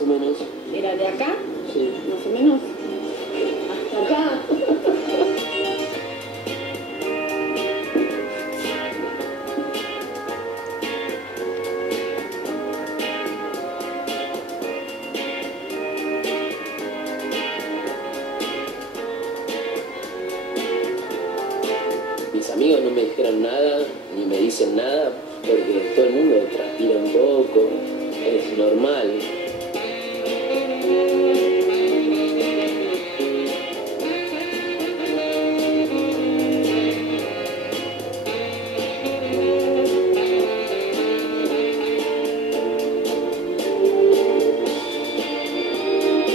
más o menos. ¿Era de acá? Sí. Más o menos. Hasta acá. Mis amigos no me dijeron nada, ni me dicen nada, porque todo el mundo transpira un poco, es normal.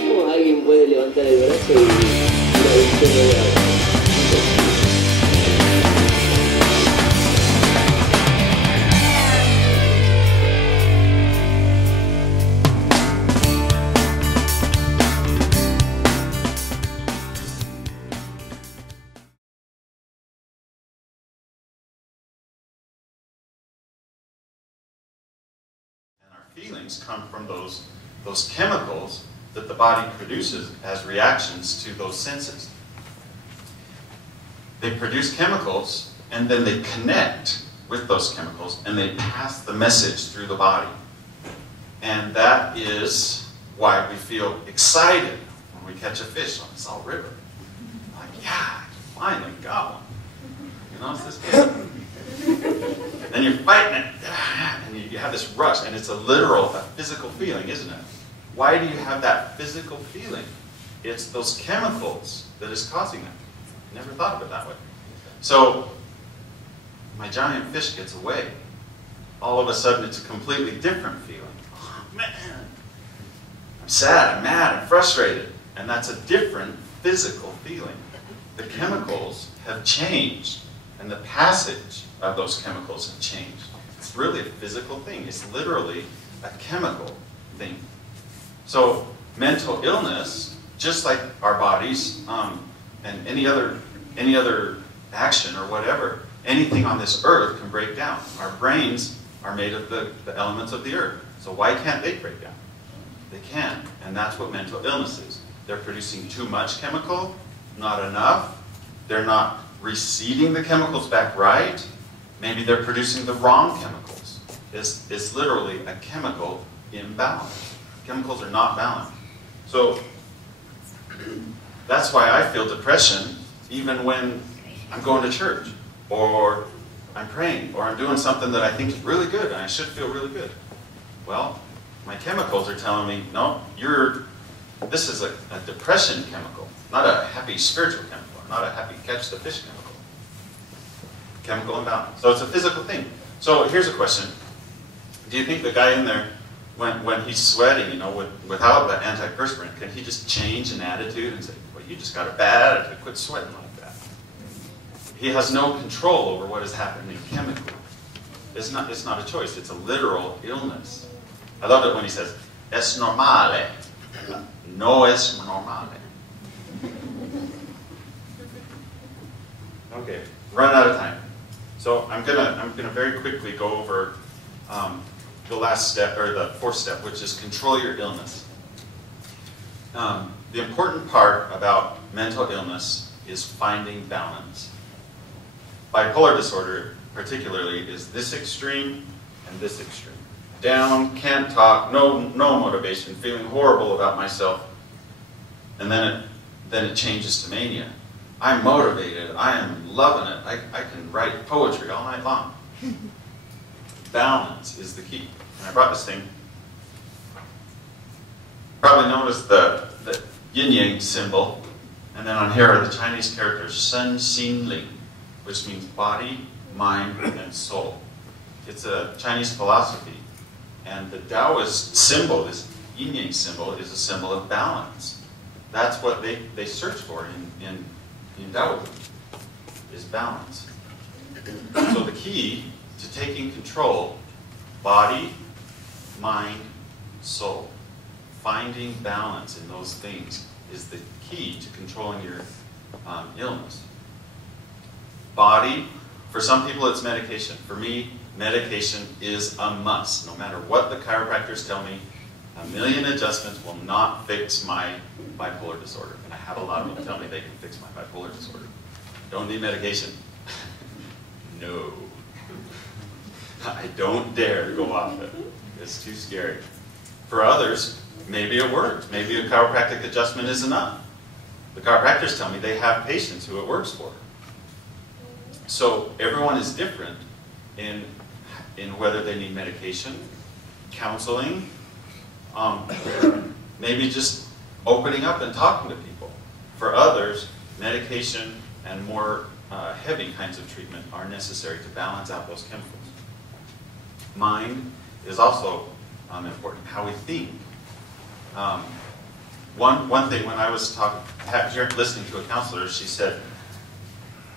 ¿Cómo alguien puede levantar el brazo y una victoria de agua? Feelings come from those chemicals that the body produces as reactions to those senses. They produce chemicals, and then they connect with those chemicals, and they pass the message through the body. And that is why we feel excited when we catch a fish on the Salt River. Like, yeah, I finally got one. You know, it's this good. And you're fighting it, and you have this rush, and it's a physical feeling, isn't it? Why do you have that physical feeling? It's those chemicals that is causing it. Never thought of it that way. So, my giant fish gets away. All of a sudden, it's a completely different feeling. Oh, man. I'm sad, I'm mad, I'm frustrated. And that's a different physical feeling. The chemicals have changed, and the passage of those chemicals have changed. It's really a physical thing. It's literally a chemical thing. So mental illness, just like our bodies and any other action or whatever, anything on this earth can break down. Our brains are made of the elements of the earth. So why can't they break down? They can, and that's what mental illness is. They're producing too much chemical, not enough. They're not receiving the chemicals back right. Maybe they're producing the wrong chemicals. It's literally a chemical imbalance. Chemicals are not balanced. So that's why I feel depression even when I'm going to church, or I'm praying, or I'm doing something that I think is really good and I should feel really good. Well, my chemicals are telling me, no, this is a depression chemical, not a happy spiritual chemical, not a happy catch the fish chemical. Chemical imbalance. So it's a physical thing. So here's a question. Do you think the guy in there, when he's sweating, you know, without the antiperspirant, can he just change an attitude and say, well, you just got a bad attitude, quit sweating like that? He has no control over what is happening chemically. It's not a choice, it's a literal illness. I love it when he says, es normale. No es normale. Okay, run out of time. So I'm gonna very quickly go over the last step, or the fourth step, which is control your illness. The important part about mental illness is finding balance. Bipolar disorder, particularly, is this extreme and this extreme. Down, can't talk, no motivation, feeling horrible about myself, and then it changes to mania. I'm motivated, I am loving it, I can write poetry all night long. Balance is the key. And I brought this thing. Probably noticed the yin-yang symbol, and then on here are the Chinese characters Shen, Xin, Ling, which means body, mind, and soul. It's a Chinese philosophy, and the Taoist symbol, this yin-yang symbol, is a symbol of balance. That's what they search for in Taoism, is balance. So the key to taking control, body, mind, soul, finding balance in those things is the key to controlling your illness. Body, for some people it's medication. For me, medication is a must. No matter what the chiropractors tell me, A million adjustments will not fix my bipolar disorder. And I have a lot of them tell me they can fix my bipolar disorder. Don't need medication. No. I don't dare to go off it. It's too scary. For others, maybe it works. Maybe a chiropractic adjustment is enough. The chiropractors tell me they have patients who it works for. So everyone is different in whether they need medication, counseling, maybe just opening up and talking to people. For others, medication and more heavy kinds of treatment are necessary to balance out those chemicals. Mind is also important, how we think. One thing, when I was listening to a counselor, she said,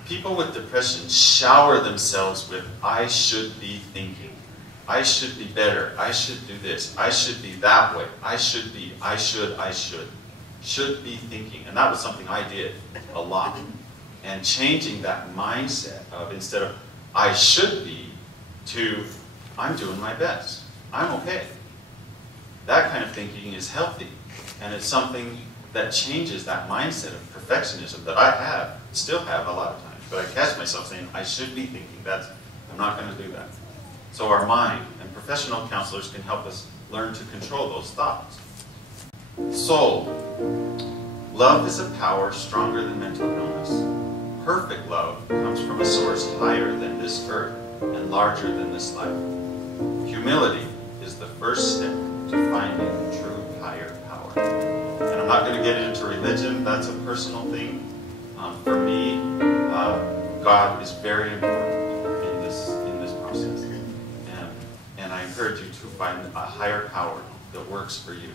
people with depression shower themselves with, I should be thinking. I should be better. I should do this. I should be that way. I should be, I should. Should be thinking. And that was something I did a lot. And changing that mindset of, instead of, I should be, to, I'm doing my best. I'm okay. That kind of thinking is healthy. And it's something that changes that mindset of perfectionism that I have, still have a lot of times. But I catch myself saying, I should be thinking. I'm not going to do that. So our mind and professional counselors can help us learn to control those thoughts. Soul. Love is a power stronger than mental illness. Perfect love comes from a source higher than this earth and larger than this life. Humility is the first step to finding true higher power. And I'm not going to get into religion. That's a personal thing. For me, God is very important in this process. And I encourage you to find a higher power that works for you.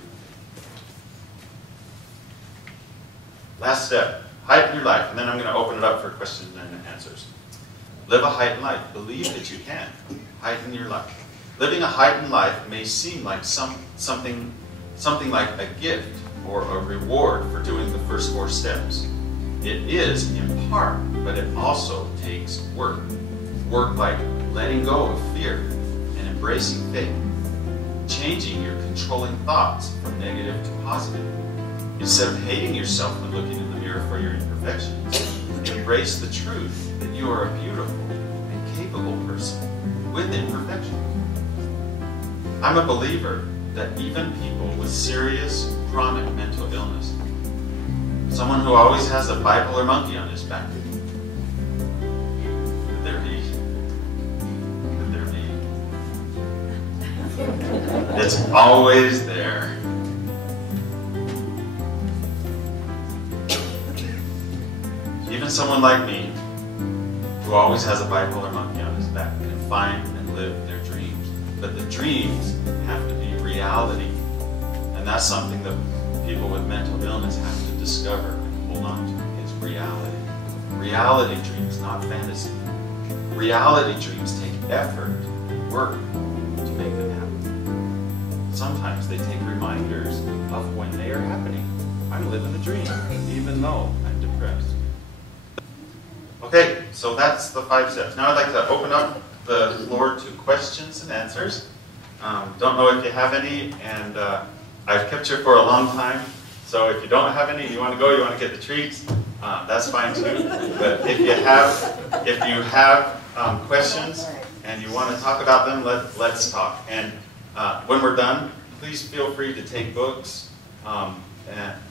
Last step, heighten your life. And then I'm going to open it up for questions and answers. Live a heightened life. Believe that you can. Heighten your life. Living a heightened life may seem like something like a gift or a reward for doing the first 4 steps. It is in part, but it also takes work. Work like letting go of fear and embracing faith. Changing your controlling thoughts from negative to positive. Instead of hating yourself and looking in the mirror for your imperfections, embrace the truth that you are a beautiful and capable person with imperfections. I'm a believer that even people with serious, chronic mental illness, someone who always has a bipolar monkey on his back, could there be? It's always there. Even someone like me, who always has a bipolar monkey on his back, can find and live their dreams. But the dreams have to be reality. And that's something that people with mental illness have to discover and hold on to. It's reality. Reality dreams, not fantasy. Reality dreams take effort and work to make them happen. Sometimes they take reminders of when they are happening. I'm living a dream, even though I'm depressed. Okay, so that's the 5 steps. Now I'd like to open up the floor to questions and answers. Don't know if you have any, and I've kept you for a long time, so if you don't have any, you want to go, you want to get the treats, that's fine too. But if you have questions and you want to talk about them, let's talk. And when we're done, please feel free to take books. And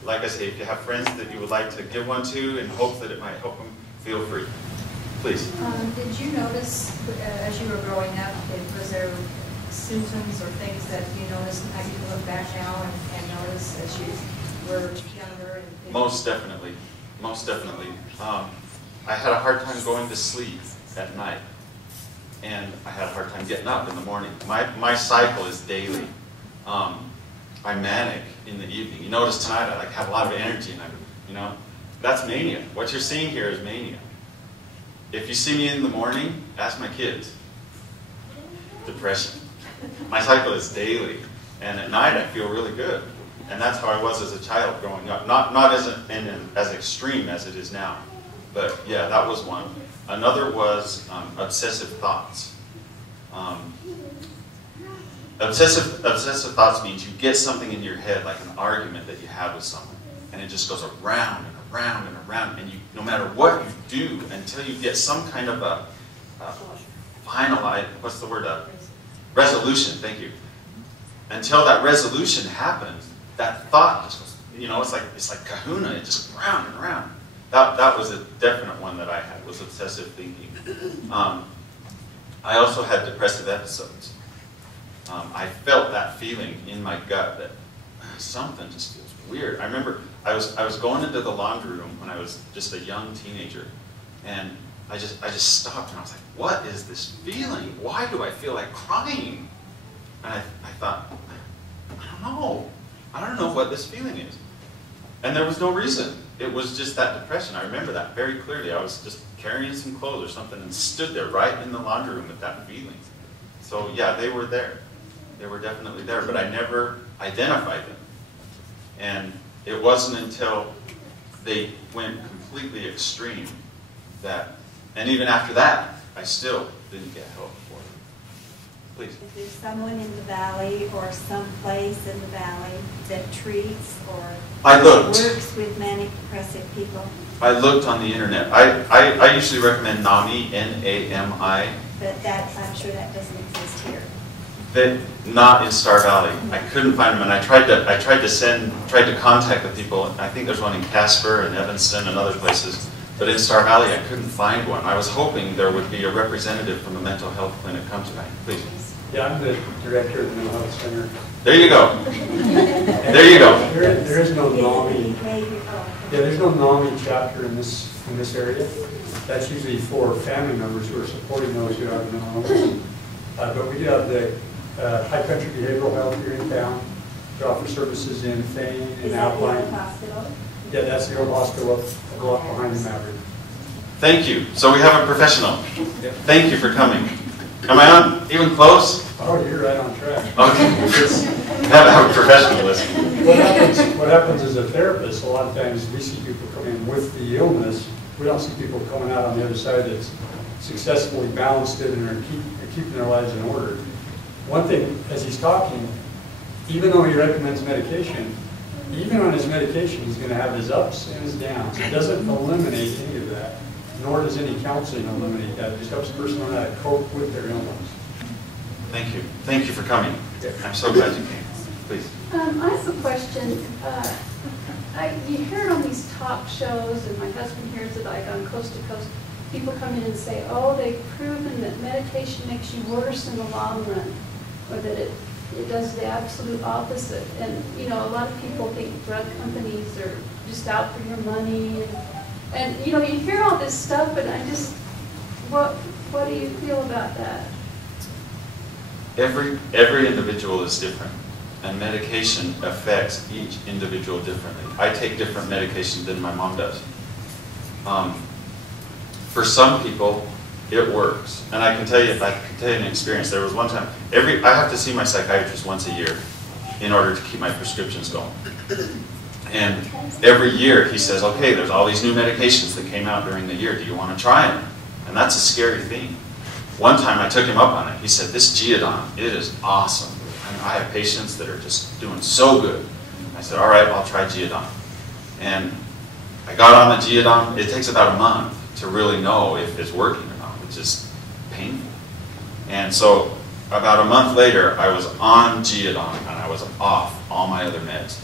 like I say, if you have friends that you would like to give one to in hopes that it might help them, feel free. Please. Did you notice, as you were growing up, was there symptoms or things that you noticed, and how you can look back now and notice as you were younger? Most definitely. Most definitely. I had a hard time going to sleep at night. And I had a hard time getting up in the morning. My cycle is daily. I'm manic in the evening. You notice tonight I have a lot of energy, and that's mania. What you're seeing here is mania. If you see me in the morning, ask my kids. Depression. My cycle is daily, and at night I feel really good. And that's how I was as a child growing up. Not as extreme as it is now. But yeah, that was one. Another was obsessive thoughts. Obsessive thoughts means you get something in your head, like an argument that you have with someone, and it just goes around and around and around, and no matter what you do, until you get some kind of a finalized, what's the word, resolution, thank you. Until that resolution happens, that thought just goes, it's like kahuna, it just round and round. That was a definite one that I had, was obsessive thinking. I also had depressive episodes. I felt that feeling in my gut that something just feels weird. I remember I was going into the laundry room when I was just a young teenager, and I just stopped and I was like, what is this feeling? Why do I feel like crying? And I thought, I don't know what this feeling is. And there was no reason. It was just that depression. I remember that very clearly. I was just carrying some clothes or something and stood there right in the laundry room with that feeling. So yeah, they were there. They were definitely there, but I never identified them. And it wasn't until they went completely extreme and even after that, I still didn't get help for it. Please. Is there someone in the valley or some place in the valley that treats or works with manic depressive people? I looked on the internet. I usually recommend NAMI, N-A-M-I. But I'm sure that doesn't exist here. Not in Star Valley. I couldn't find them, and I tried to contact the people. I think there's one in Casper and Evanston and other places, but in Star Valley I couldn't find one. I was hoping there would be a representative from a mental health clinic come tonight. Please. Yeah, I'm the director of the Mental Health Center. There you go. There you go. There is no NAMI. Yeah, there's no NAMI chapter in this area. That's usually for family members who are supporting those who have mental illness. But we do have the High Country Behavioral Health here in town. We offer services in Thane and Alpine. Is that the old hospital? Yeah, that's the old hospital a block behind the Maverick. Thank you. So we have a professional. Yep. Thank you for coming. Am I on even close? Oh, you're right on track. Okay. Have to have a professional listen. What happens as a therapist, a lot of times we see people come in with the illness. We don't see people coming out on the other side that's successfully balanced it and are keeping their lives in order. One thing, as he's talking, even though he recommends medication, even on his medication, he's going to have his ups and his downs. It doesn't eliminate any of that, nor does any counseling eliminate that. It just helps a person learn how to cope with their illness. Thank you. Thank you for coming. I'm so glad you came. Please. I have a question. You hear it on these talk shows, and my husband hears it like on Coast to Coast. People come in and say, oh, they've proven that medication makes you worse in the long run, or that it does the absolute opposite. And, a lot of people think drug companies are just out for your money. And you hear all this stuff, but what do you feel about that? Every individual is different, and medication affects each individual differently. I take different medication than my mom does. For some people, it works, and I can tell you an experience. There was one time, I have to see my psychiatrist once a year in order to keep my prescriptions going. And every year he says, okay, there's all these new medications that came out during the year. Do you want to try them? And that's a scary thing. One time I took him up on it. He said, this Geodon, it is awesome. I have patients that are just doing so good. I said, all right, I'll try Geodon. And I got on the Geodon. It takes about a month to really know if it's working or not, which is painful. And so about a month later, I was on Geodon and I was off all my other meds.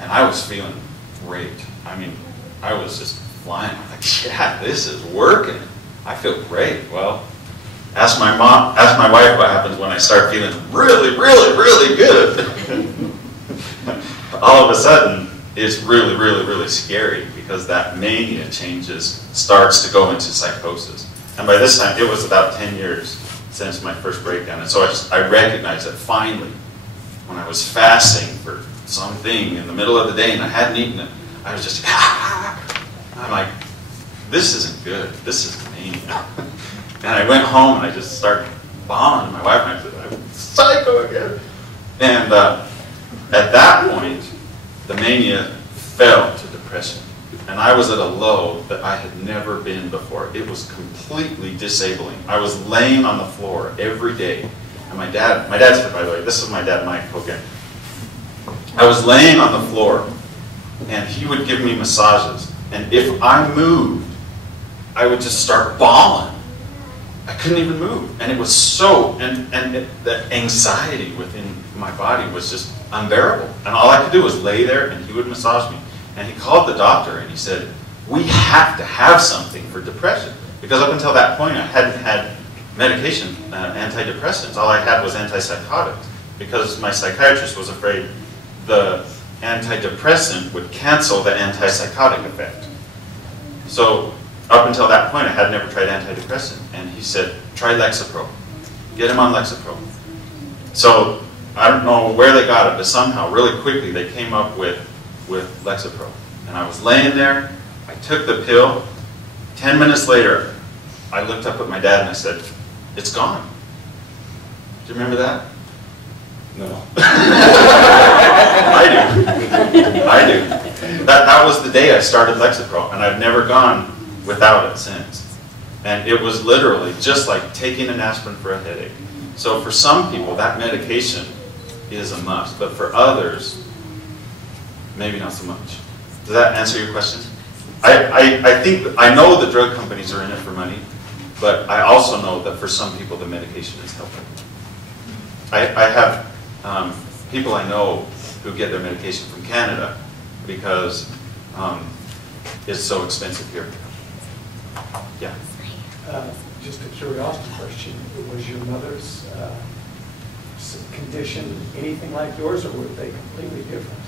And I was feeling great. I mean, I was just flying. I'm like, yeah, this is working. I feel great. Well, ask my wife what happens when I start feeling really, really, really good. All of a sudden, it's really, really, really scary because that mania starts to go into psychosis. And by this time, it was about 10 years since my first breakdown. And so I recognized that finally, when I was fasting for something in the middle of the day and I hadn't eaten it, I was just, I'm like, this isn't good. This is mania. And I went home and I just started bawling. My wife and I said, I'm psycho again. And at that point, the mania fell to depression. And I was at a low that I had never been before. It was completely disabling. I was laying on the floor every day And my dad's here, by the way. This is my dad, Mike Hogan. I was laying on the floor, and he would give me massages. And if I moved, I would just start bawling. I couldn't even move. And it was so, the anxiety within my body was just unbearable. And all I could do was lay there, and he would massage me. And he called the doctor, and he said, we have to have something for depression. Because up until that point, I hadn't had medication, antidepressants. All I had was antipsychotics. Because my psychiatrist was afraid the antidepressant would cancel the antipsychotic effect. So up until that point, I had never tried antidepressant. And he said, try Lexapro. Get him on Lexapro. So I don't know where they got it, but somehow, really quickly, they came up with Lexapro. And I was laying there. I took the pill. 10 minutes later, I looked up at my dad and I said, it's gone. Do you remember that? No. I do. That was the day I started Lexapro, and I've never gone without it since. And it was literally just like taking an aspirin for a headache. So for some people, that medication is a must, but for others, maybe not so much. Does that answer your question? I know the drug companies are in it for money, but I also know that for some people the medication is helpful. I have people I know who get their medication from Canada because it's so expensive here. Yeah. Just a curiosity question. Was your mother's condition anything like yours, or were they completely different?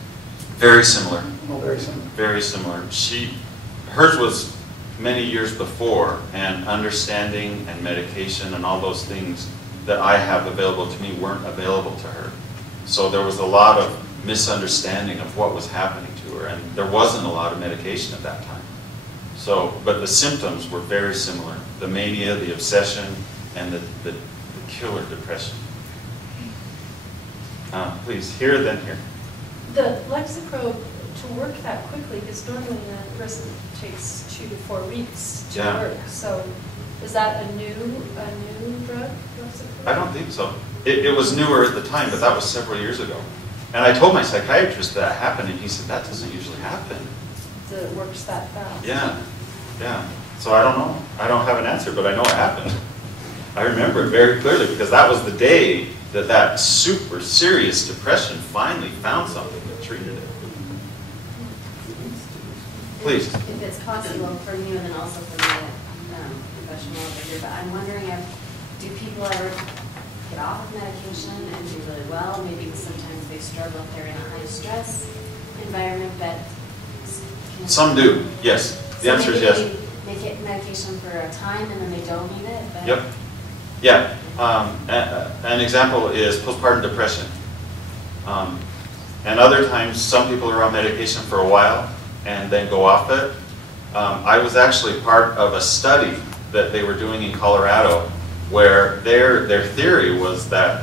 Very similar. Oh, very similar. Very similar. Hers was many years before, and understanding and medication and all those things that I have available to me weren't available to her. So there was a lot of misunderstanding of what was happening to her, and there wasn't a lot of medication at that time. So, but the symptoms were very similar. The mania, the obsession, and the killer depression. Please, here, then here. The Lexapro, to work that quickly, because normally a person takes 2 to 4 weeks to work. So is that a new drug, Lexapro? I don't think so. It was newer at the time, but that was several years ago. And I told my psychiatrist that happened, and he said, that doesn't usually happen. That it works that fast. Yeah, yeah. So I don't know. I don't have an answer, but I know it happened. I remember it very clearly because that was the day that super serious depression finally found something that treated it. Please. If it's possible for you and then also for the professional over here, but I'm wondering do people ever get off of medication and do really well? Maybe sometimes they struggle if they're in a high stress environment, but some do, yes. The answer is yes. They get medication for a time and then they don't need it? But yep. Yeah. An example is postpartum depression. And other times, some people are on medication for a while and then go off it. I was actually part of a study that they were doing in Colorado where their theory was that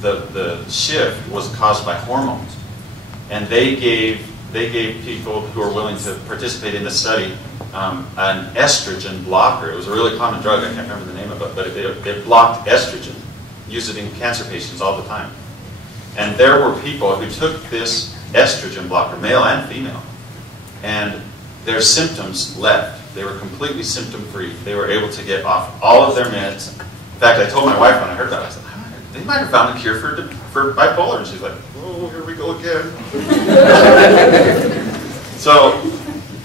the shift was caused by hormones. And they gave people who were willing to participate in the study an estrogen blocker. It was a really common drug. I can't remember the name of it, but it blocked estrogen. Used it in cancer patients all the time. And there were people who took this estrogen blocker, male and female, and their symptoms left. They were completely symptom-free. They were able to get off all of their meds. In fact, I told my wife when I heard that, I said, they might have found a cure for bipolar. And she's like, oh, here we go again. So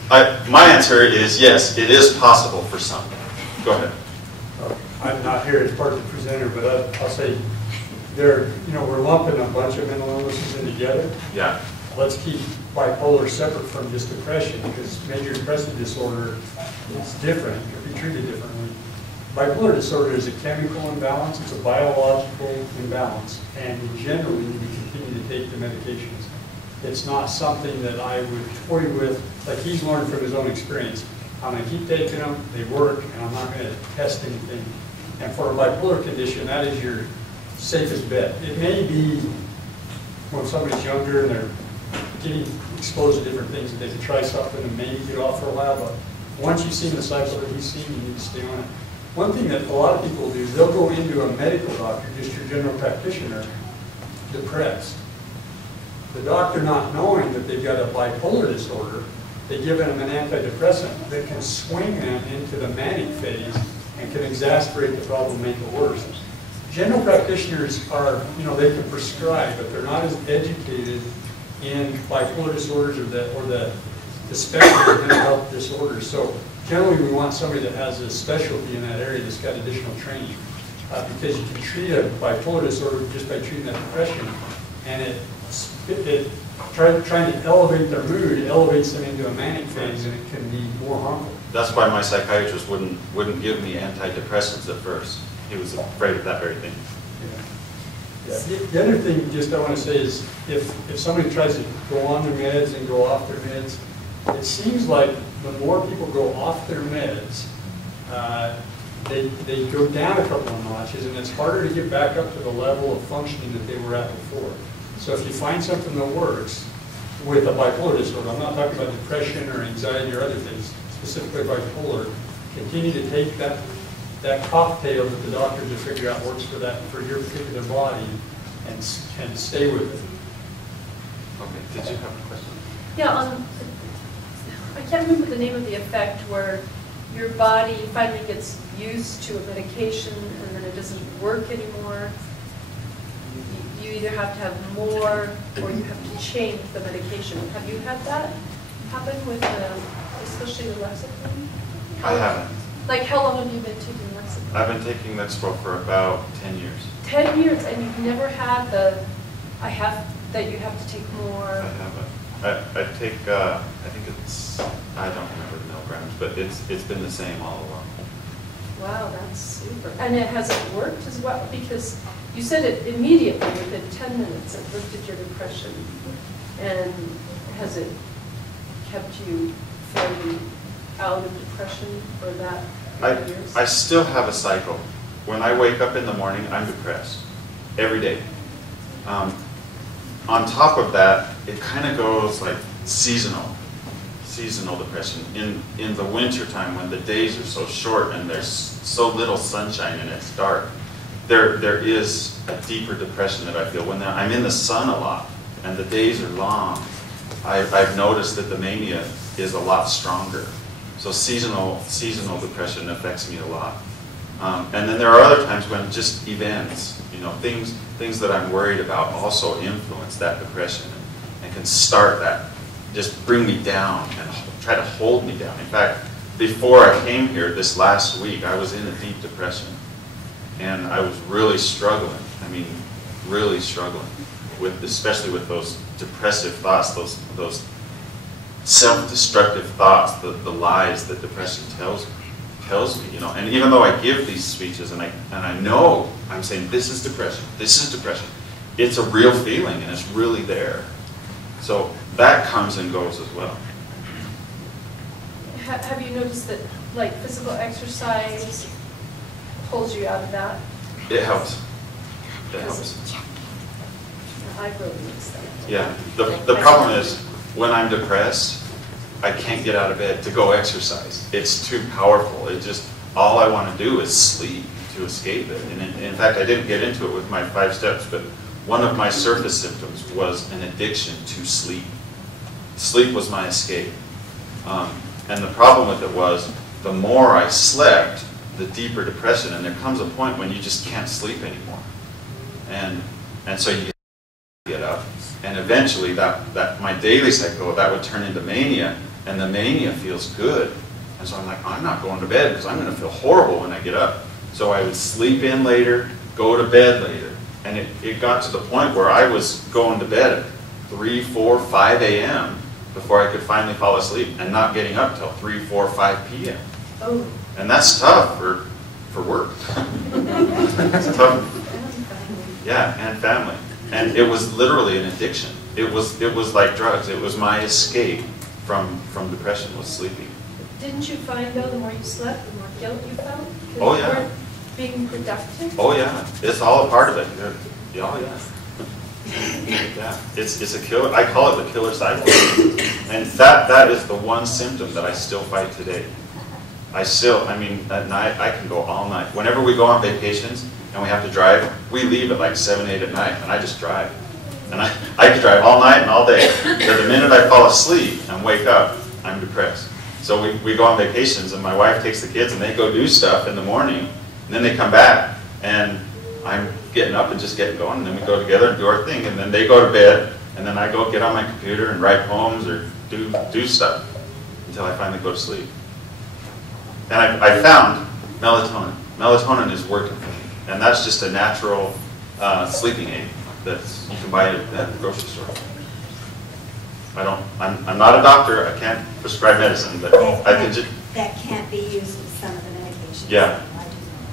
my answer is yes, it is possible for some. Go ahead. I'm not here as part of the presenter, but I'll say we're lumping a bunch of mental illnesses in together. Yeah. Let's keep bipolar separate from just depression, because major depressive disorder is different. It can be treated differently. Bipolar disorder is a chemical imbalance. It's a biological imbalance, and we generally need to continue to take the medications. It's not something that I would toy with, like he's learned from his own experience. I'm going to keep taking them, they work, and I'm not going to test anything. And for a bipolar condition, that is your safest bet. It may be when somebody's younger and they're getting exposed to different things that they can try something and maybe get off for a while, but once you've seen the cycle that he's seen, you need to stay on it. one thing that a lot of people do is they'll go into a medical doctor, just your general practitioner, depressed. The doctor, not knowing that they've got a bipolar disorder, they give them an antidepressant that can swing them into the manic phase and can exacerbate the problem, make it worse. General practitioners are, they can prescribe, but they're not as educated in bipolar disorders or the spectrum of mental health disorders. So generally we want somebody that has a specialty in that area that's got additional training. Because you can treat a bipolar disorder just by treating that depression, and trying to elevate their mood, it elevates them into a manic phase, and it can be more harmful. That's why my psychiatrist wouldn't give me antidepressants at first. He was afraid of that very thing. Yeah. The other thing just I want to say is if somebody tries to go on their meds and go off their meds, it seems like the more people go off their meds, they go down a couple of notches, and it's harder to get back up to the level of functioning that they were at before. So if you find something that works with a bipolar disorder, I'm not talking about depression or anxiety or other things, specifically bipolar, continue to take that cocktail that the doctors have figured out works for your particular body and stay with it. Okay, did you have a question? Yeah, I can't remember the name of the effect where your body finally gets used to a medication and then it doesn't work anymore. You either have to have more or you have to change the medication. Have you had that happen with, especially the Lexapro? I haven't. Like, how long have you been taking Lexapro? I've been taking Lexapro for about 10 years. 10 years, and you've never had that you have to take more? I haven't. I take, I think it's, I don't remember the milligrams, but it's been the same all along. Wow, that's super. And has it worked as well? Because you said it immediately, within 10 minutes, it lifted your depression. And has it kept you fairly out of depression for that many years? I still have a cycle. When I wake up in the morning, I'm depressed every day. On top of that, it kind of goes like seasonal depression. In the winter time, when the days are so short and there's so little sunshine and it's dark, there is a deeper depression that I feel. When I'm in the sun a lot and the days are long, I've noticed that the mania is a lot stronger. So seasonal depression affects me a lot. And then there are other times when just events, things that I'm worried about also influence that depression and can start that, just bring me down and try to hold me down. In fact, before I came here this last week, I was in a deep depression. And I was really struggling. I mean, really struggling especially with those depressive thoughts, those self-destructive thoughts, the lies that depression tells me. And even though I give these speeches and I know I'm saying this is depression, it's a real feeling and it's really there. So that comes and goes as well. Have you noticed that, like, physical exercise pulls you out of that? It helps. It helps. I really miss that. Yeah. The problem is when I'm depressed, I can't get out of bed to go exercise. It's too powerful. All I want to do is sleep to escape it. And in fact, I didn't get into it with my 5 steps, but one of my surface symptoms was an addiction to sleep. Sleep was my escape. And the problem with it was, the more I slept, the deeper depression, and there comes a point when you just can't sleep anymore. And so you get up, and eventually that my daily cycle, that would turn into mania, and the mania feels good. And so I'm like, I'm not going to bed because I'm going to feel horrible when I get up. So I would sleep in later, go to bed later. And it got to the point where I was going to bed at 3, 4, 5 a.m. before I could finally fall asleep, and not getting up till 3, 4, 5 p.m. Oh. And that's tough for work. It's tough. Yeah, and family. And it was literally an addiction. It was like drugs. It was my escape from depression, was sleeping. Didn't you find, though, the more you slept, the more guilt you felt? Oh, yeah. You weren't being productive? Oh, yeah. It's all a part of it. Oh, yeah. Yeah. It's a killer. I call it the killer cycle. And that is the one symptom that I still fight today. I mean, at night, I can go all night. Whenever we go on vacations and we have to drive, we leave at like 7, 8 at night, and I just drive. And I could drive all night and all day. But the minute I fall asleep and wake up, I'm depressed. So we go on vacations, and my wife takes the kids, and they go do stuff in the morning, and then they come back, and I'm getting up and just getting going, and then we go together and do our thing, and then they go to bed, and then I go get on my computer and write poems or do stuff until I finally go to sleep. And I found melatonin. Melatonin is working for me, and that's just a natural sleeping aid that you can buy at the grocery store. I'm not a doctor. I can't prescribe medicine, but I can just. That can't be used with some of the medications.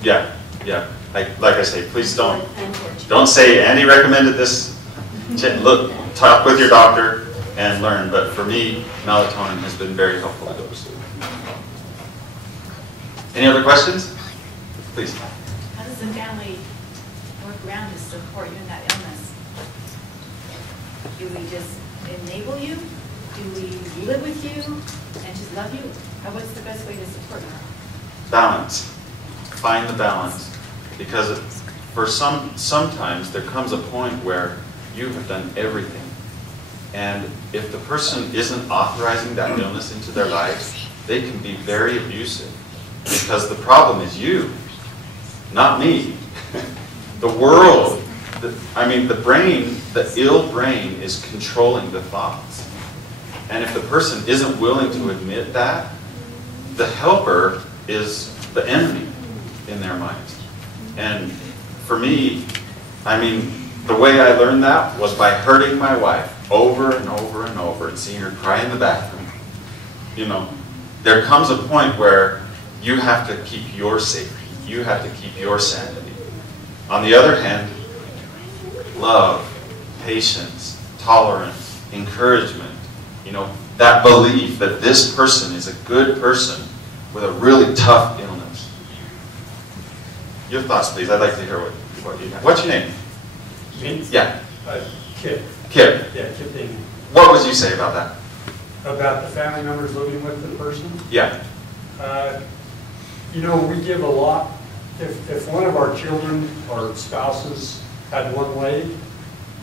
Yeah. Like I say, please don't say Andy recommended this. Look, talk with your doctor and learn. But for me, melatonin has been very helpful to go to sleep. Any other questions? Please. How does the family work around to support you in that illness? Do we just enable you? Do we live with you and just love you? What's the best way to support you? Balance. Find the balance. Because for sometimes there comes a point where you have done everything. And if the person isn't authorizing that illness into their lives, they can be very abusive. Because the problem is you, not me. The world, the brain, the ill brain is controlling the thoughts. And if the person isn't willing to admit that, the helper is the enemy in their minds. And for me, the way I learned that was by hurting my wife over and over and over and seeing her cry in the bathroom. You know, there comes a point where you have to keep your safety. You have to keep your sanity. On the other hand, love, patience, tolerance, encouragement, that belief that this person is a good person with a really tough illness. Your thoughts, please. I'd like to hear what you have. What's your name? Me? Yeah. Kip. Kip. Yeah, Kip Damien. What would you say about that? About the family members living with the person? Yeah. We give a lot. If one of our children or spouses had one leg,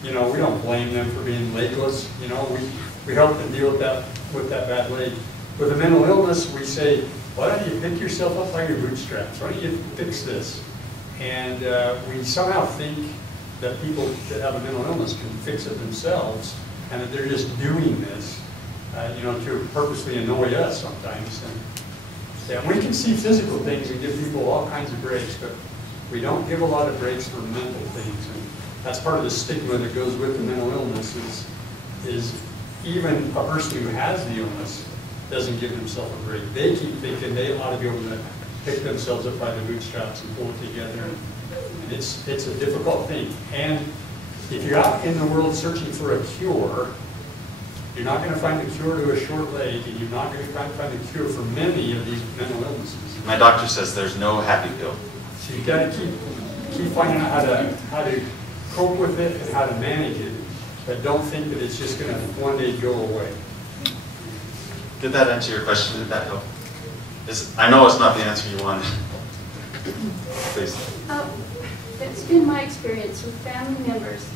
we don't blame them for being legless. We help them deal with that bad leg. With a mental illness, we say, why don't you pick yourself up by your bootstraps? Why don't you fix this? And we somehow think that people that have a mental illness can fix it themselves, and that they're just doing this, to purposely annoy us sometimes. And we can see physical things and give people all kinds of breaks, but we don't give a lot of breaks for mental things. And that's part of the stigma that goes with the mental illness is even a person who has the illness doesn't give themselves a break. They keep thinking they ought to be able to pick themselves up by the bootstraps and pull it together. And it's a difficult thing. And if you're out in the world searching for a cure, you're not going to find a cure to a short leg, and you're not going to find a cure for many of these mental illnesses. My doctor says there's no happy pill. So you've got to keep finding out how to cope with it and how to manage it, but don't think that it's just going to one day go away. Did that answer your question? Did that help? I know it's not the answer you wanted. Please. It's been my experience with family members.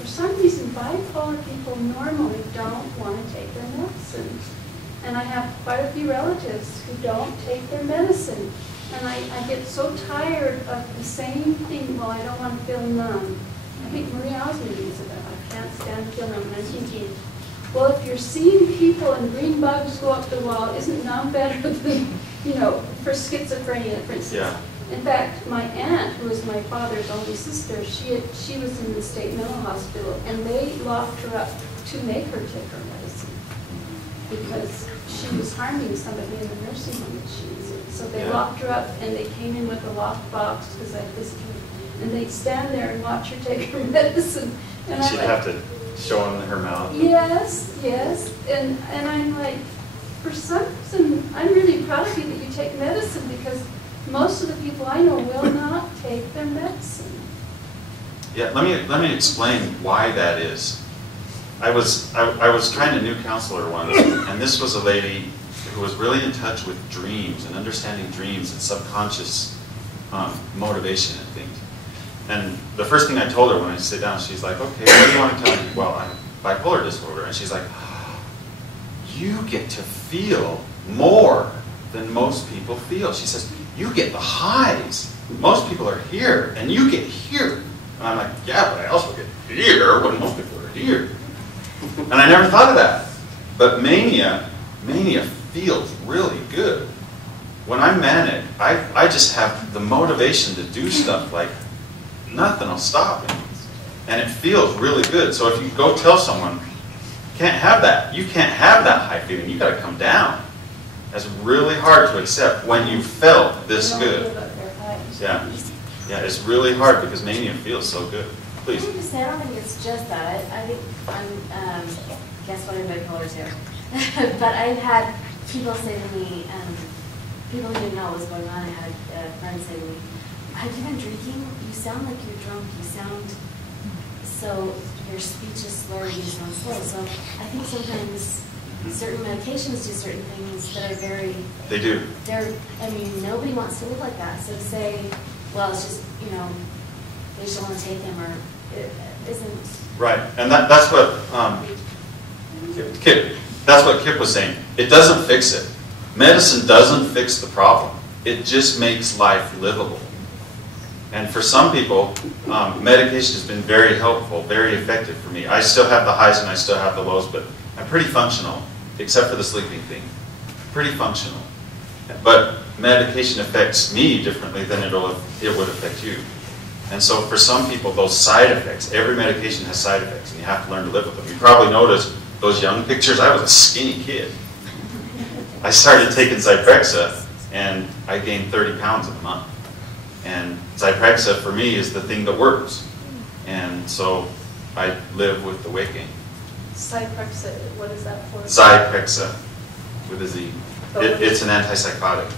For some reason, bipolar people normally don't want to take their medicine. And I have quite a few relatives who don't take their medicine. And I get so tired of the same thing. Well, I don't want to feel numb. I think Marie Osmond used it. I can't stand to feel numb. And I'm thinking, well, if you're seeing people and green bugs go up the wall, isn't numb better than, for schizophrenia, for instance? Yeah. In fact, my aunt, who was my father's only sister, she was in the state mental hospital, and they locked her up to make her take her medicine because she was harming somebody in the nursing home that she was in. So they locked her up, and they came in with a locked box because I visited, and they'd stand there and watch her take her medicine. And she'd have to show them her mouth. Yes, and I'm like, for some reason, I'm really proud of you that you take medicine because most of the people I know will not take their medicine. Yeah, let me explain why that is. I was trying a new counselor once, and this was a lady who was really in touch with dreams and understanding dreams and subconscious motivation and things. And the first thing I told her when I sit down, she's like, okay, what do you want to tell me? Well, I have bipolar disorder. And she's like, you get to feel more than most people feel. She says, you get the highs. Most people are here, and you get here. And I'm like, yeah, but I also get here when most people are here. And I never thought of that. But mania feels really good. When I'm manic, I just have the motivation to do stuff like nothing will stop me. And it feels really good. So if you go tell someone, you can't have that. You can't have that high feeling. You got to come down. That's really hard to accept when you felt this good. Yeah. Yeah, it's really hard because mania feels so good. Please. I just say, I don't think it's just that. I think I'm, guess what, I'm bipolar too. But I've had people say to me, people who didn't know what was going on. I had a friend say to me, have you been drinking? You sound like you're drunk. You sound so, your speech is slurred, you sound slow. So I think sometimes certain medications do certain things that are very... They do. I mean, nobody wants to live like that. So to say, well, it's just, you know, they just don't want to take them, or it isn't... Right, and that's what Kip was saying. It doesn't fix it. Medicine doesn't fix the problem. It just makes life livable. And for some people, medication has been very helpful, very effective for me. I still have the highs and I still have the lows, but I'm pretty functional, except for the sleeping thing. Pretty functional. But medication affects me differently than it would affect you. And so for some people, those side effects, every medication has side effects, and you have to learn to live with them. You probably noticed those young pictures. I was a skinny kid. I started taking Zyprexa, and I gained 30 pounds in a month. And Zyprexa, for me, is the thing that works. And so I live with the weight gain. Zyprexa, what is that for? Zyprexa, with a Z. It's an antipsychotic.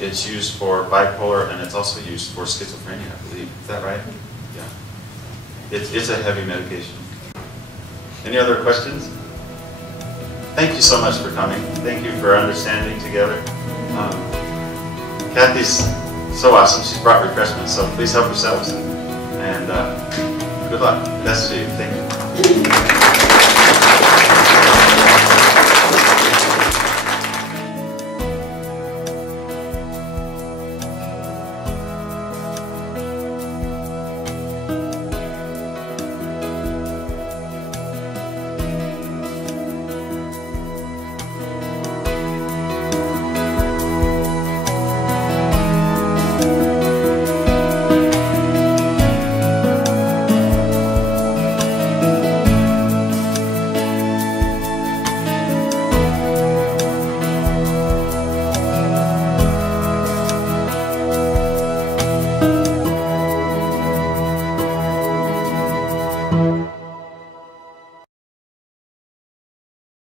It's used for bipolar, and it's also used for schizophrenia, I believe. Is that right? Yeah. It's a heavy medication. Any other questions? Thank you so much for coming. Thank you for understanding together. Kathy's so awesome. She's brought refreshments, so please help yourselves. And good luck. Best to you. Thank you.